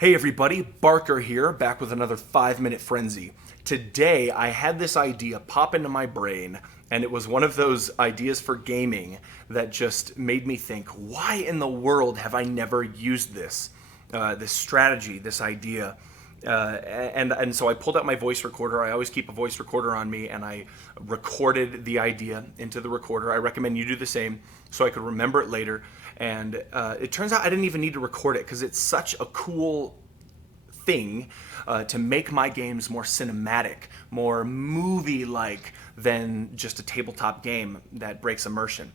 Hey everybody, Barker here, back with another 5-Minute Frenzy. Today I had this idea pop into my brain, and it was one of those ideas for gaming that just made me think, why in the world have I never used this? This strategy, this idea. And so I pulled out my voice recorder. I always keep a voice recorder on me, and I recorded the idea into the recorder. I recommend you do the same so I could remember it later. And it turns out I didn't even need to record it because it's such a cool thing to make my games more cinematic, more movie-like than just a tabletop game that breaks immersion.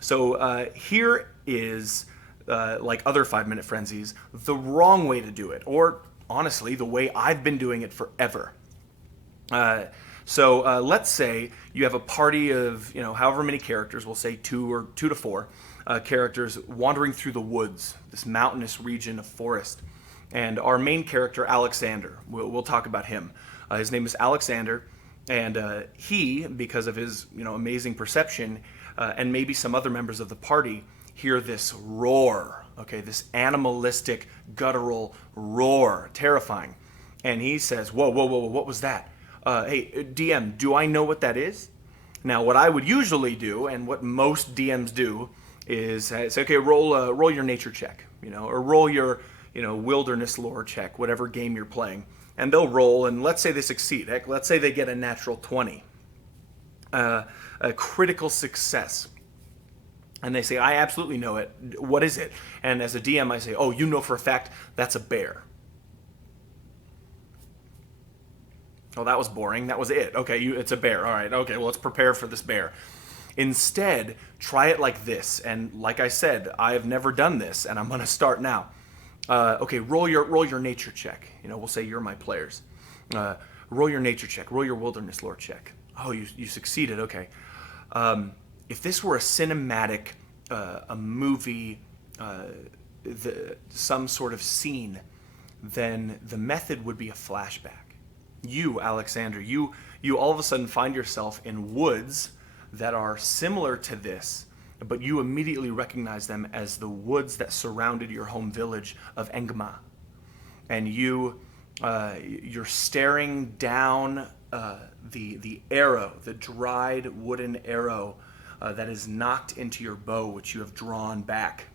So here is, like other 5-Minute Frenzies, the wrong way to do it, or honestly, the way I've been doing it forever. So let's say you have a party of, however many characters, we'll say 2 to 4 characters wandering through the woods, this mountainous region of forest. And our main character, Alexander, we'll talk about him. His name is Alexander, and he, because of his amazing perception, and maybe some other members of the party, hear this roar, okay, this animalistic, guttural roar, terrifying. And he says, whoa, whoa, whoa, what was that? Hey, DM, do I know what that is? Now, what I would usually do, and what most DMs do, is say, okay, roll your nature check, or roll your, wilderness lore check, whatever game you're playing. And they'll roll, and let's say they succeed. Heck, let's say they get a natural 20. A critical success. And they say, I absolutely know it. What is it? And as a DM, I say, oh, you know for a fact that's a bear. Oh, that was boring. That was it. Okay, it's a bear. All right. Okay, well, let's prepare for this bear. Instead, try it like this. And like I said, I have never done this, and I'm going to start now. Okay, roll your nature check. We'll say you're my players. Roll your nature check. Roll your wilderness lore check. Oh, you succeeded. Okay. If this were a cinematic, a movie, some sort of scene, then the method would be a flashback. You, Alexander, you all of a sudden find yourself in woods that are similar to this, but you immediately recognize them as the woods that surrounded your home village of Engma. And you're staring down the arrow, the dried wooden arrow that is knocked into your bow, which you have drawn back.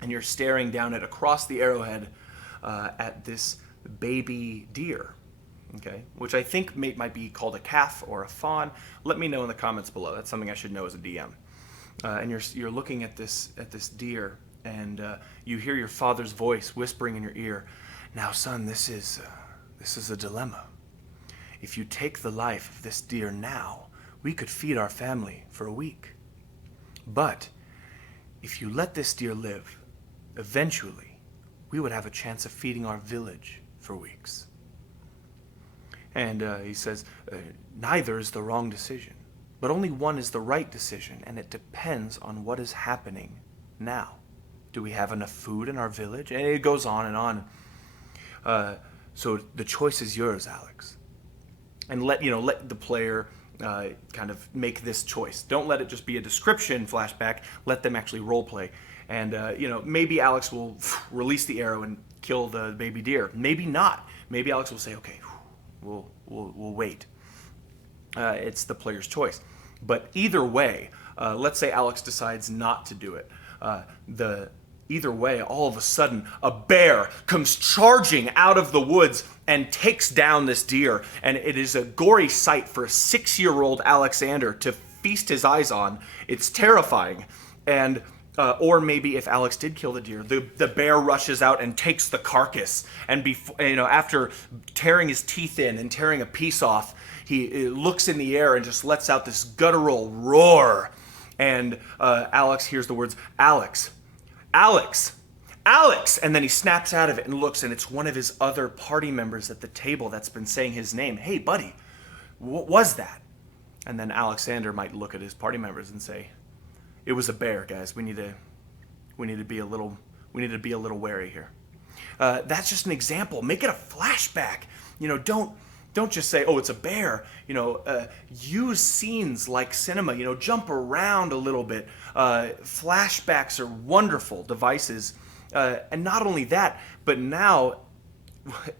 And you're staring down it across the arrowhead at this baby deer. Okay, which I think might be called a calf or a fawn. Let me know in the comments below. That's something I should know as a DM. And you're looking at this deer, and you hear your father's voice whispering in your ear. Now, son, this is a dilemma. If you take the life of this deer now, we could feed our family for a week. But if you let this deer live, eventually we would have a chance of feeding our village for weeks. And he says, neither is the wrong decision, but only one is the right decision, and it depends on what is happening now. Do we have enough food in our village? And it goes on and on. So the choice is yours, Alex. And let the player kind of make this choice. Don't let it just be a description flashback. Let them actually role play. And maybe Alex will release the arrow and kill the baby deer. Maybe not. Maybe Alex will say, okay, we'll wait. It's the player's choice. But either way, let's say Alex decides not to do it. Either way, all of a sudden, a bear comes charging out of the woods and takes down this deer. And it is a gory sight for a 6-year-old Alexander to feast his eyes on. It's terrifying. And or maybe if Alex did kill the deer, the bear rushes out and takes the carcass. And after tearing his teeth in and tearing a piece off, he looks in the air and just lets out this guttural roar. And Alex hears the words, Alex, Alex, Alex! And then he snaps out of it and looks, and it's one of his other party members at the table that's been saying his name. Hey, buddy, what was that? And then Alexander might look at his party members and say, it was a bear, guys. We need to be a little wary here. That's just an example. Make it a flashback. Don't just say, oh, it's a bear. Use scenes like cinema. Jump around a little bit. Flashbacks are wonderful devices And not only that, but now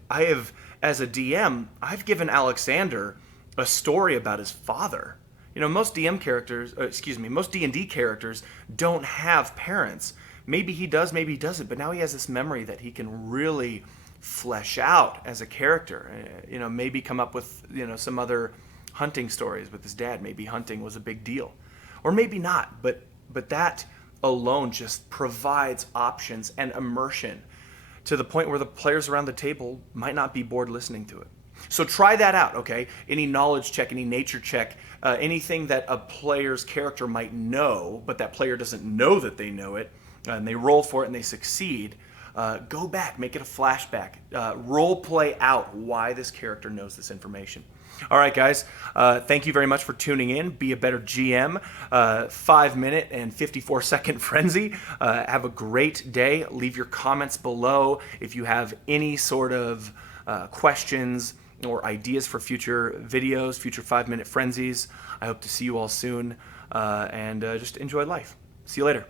I have, as a DM, I've given Alexander a story about his father. You know, most most D&D characters don't have parents. Maybe he does, maybe he doesn't, but now he has this memory that he can really flesh out as a character. You know, maybe come up with, you know, some other hunting stories with his dad. Maybe hunting was a big deal. Or maybe not, but that alone just provides options and immersion to the point where the players around the table might not be bored listening to it. So try that out, okay? Any knowledge check, any nature check, anything that a player's character might know, but that player doesn't know that they know it, and they roll for it and they succeed, go back, make it a flashback. Role play out why this character knows this information. All right, guys, thank you very much for tuning in. Be a better GM. 5-minute and 54-second frenzy. Have a great day. Leave your comments below if you have any sort of questions or ideas for future videos, future 5-minute frenzies. I hope to see you all soon, and just enjoy life. See you later.